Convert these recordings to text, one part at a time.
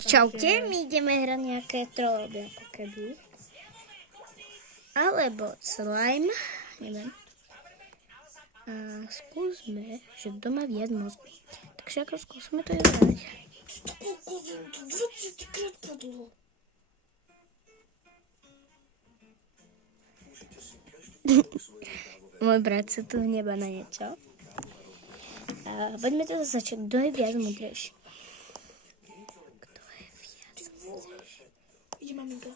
Čaute, my ideme hrať nejaké trolby, ako keby. Alebo slime, neviem. A skúsme, že kto má viac mozgu. Takže ako skúsme to hrať. Môj brat sa tu hneba na niečo. A poďme to začať, kto je viac múdrejší. Ide maminka.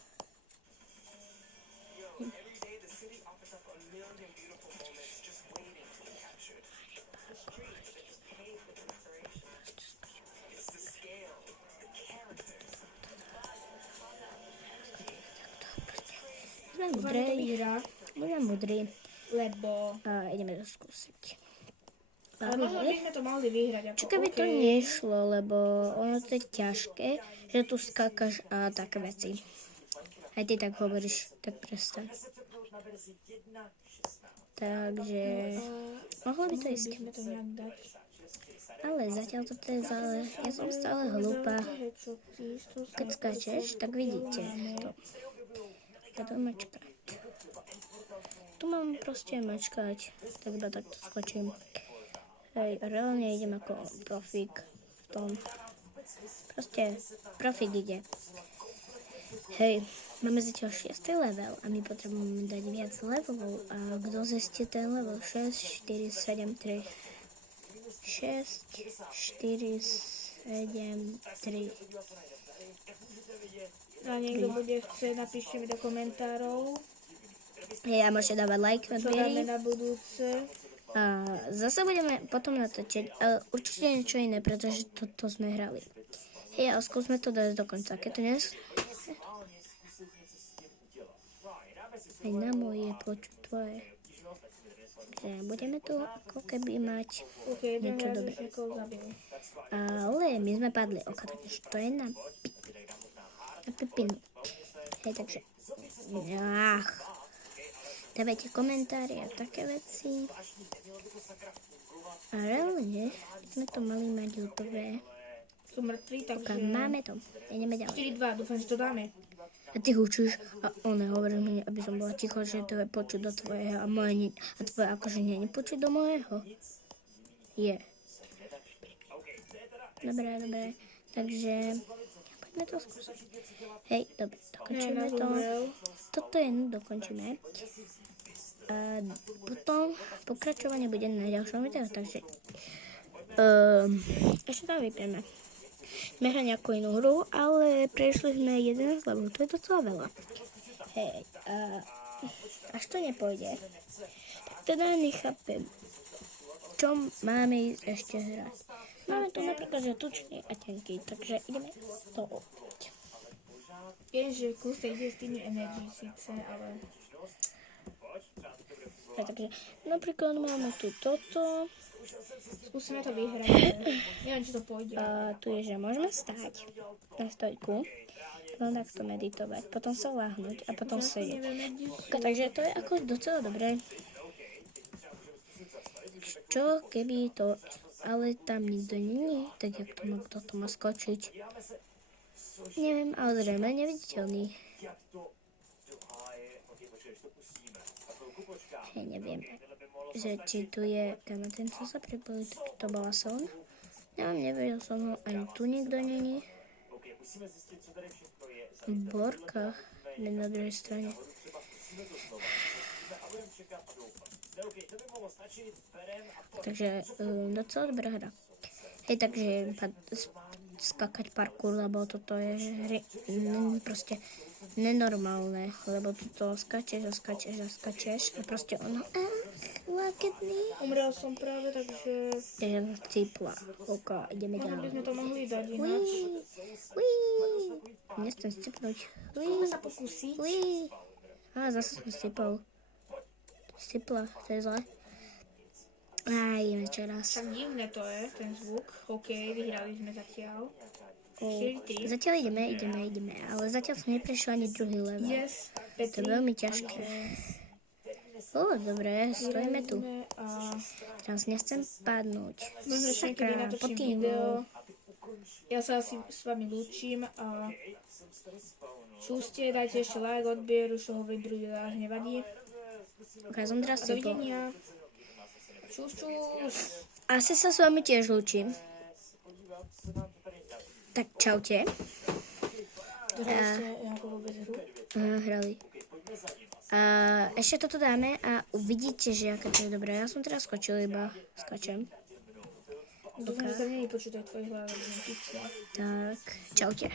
Budem múdry. Lebo... ideme to skúsiť. Ale možno by sme to mali vyhrať. Ako, čo keby to nešlo, lebo ono to je ťažké, že tu skákaš a také veci. Aj ty tak hovoríš, tak prestaň. Takže mohlo by to ísť. Ale zatiaľ toto je ja som stále hlúpa. Keď skáčeš, tak vidíte to. Toto mačkať. Tu mám proste mačkať, tak iba takto skočím. Hej, reálne idem ako profík v tom. Proste profík ide. Hej, máme zatiaľ 6. level a my potrebujeme dať viac levelov. A kto zistí ten level? 6, 4, 7, 3. 6, 4, 7, 3. A niekto bude chcieť, napíšte mi do komentárov. Hej, a môžete dávať like, čo dáme na budúce. A zase budeme potom natočiť, ale určite niečo iné, pretože toto sme hrali. Hej, a skúsme to dať do konca. Keď to aj na moje počuť tvoje. Takže budeme tu ako keby mať niečo dobré. Ale my sme padli oka, takže to je na pipinu. Hej, takže dávajte komentári a také veci. A reálne sme to mali mať hotové. Sú mŕtvi, takže... Máme to. Ideme ďalej. 4-2, dúfam, že to dáme. A ty hučíš a on hovorí mi, aby som bola ticho, že to je počuť do tvojho a moje a tvoje akože nie je počuť do mojeho. Je. Dobre. Takže poďme to skúsiť. Hej, dobre, dokončíme to. Toto jedno dokončíme. A potom pokračovanie bude na ďalšom videu, takže ešte to vypieme. Sme hrali nejakú inú hru, ale prešli sme 11 levelov, to je docela veľa. Hej, až to nepôjde, tak teda nechápem, čo máme ísť ešte hrať. Máme tu napríklad, že tučný a tenký, takže ideme to opäť. Viem, že kúse ide s tými energy síce, ale... Takže napríklad máme tu toto. Skúsime to vyhrať. Neviem, či to pôjde. A tu je, že môžeme stáť na stojku, potom takto meditovať, potom sa láhnuť a potom sedieť. Takže to je ako docela dobré. Čo keby to, ale tam nikto není, tak jak to má, kto to má skočiť? Neviem, ale zrejme neviditeľný. Hej, neviem, že či tu je ten co sa pripojil, to bola som. Nevedel som ho, ani tu nikto není. Borka je na druhej strane. Takže docela dobrá hra. Hej, takže skakať parkour, lebo toto je proste nenormálne, lebo toto skáčeš a proste ono láketný. Umrel som práve, takže... Takže to cípla. Ok, ideme ďalej. Možno by sme to mohli dať ináč. Nechcem scipnúť. Skúsme sa pokúsiť. Zase som Scipla, to je zle. Ideme ešte raz. Tak divné to je, ten zvuk. OK, vyhrali sme zatiaľ. 4-3. Zatiaľ ideme, ale zatiaľ som neprešiel ani druhý level. Yes, to je veľmi ťažké. Dobre, stojíme tu. Teraz nechcem padnúť. Možno ešte niekedy natočím video. Ja sa asi s vami lúčim a čuste, dajte ešte like, odbier, už ho hovorím druhý raz, nevadí. Ok, som teraz A dovidenia. Čus, čus. Asi sa s vami tiež lúčim. Tak čaute. Hrali ste nejakú vôbec hru? Hrali. A ešte toto dáme a uvidíte, že aké to je dobré. Ja som teraz skočil, iba skačem. Dúfam, že tam nie je počuť aj tvoje hlavy. Tak, čaute.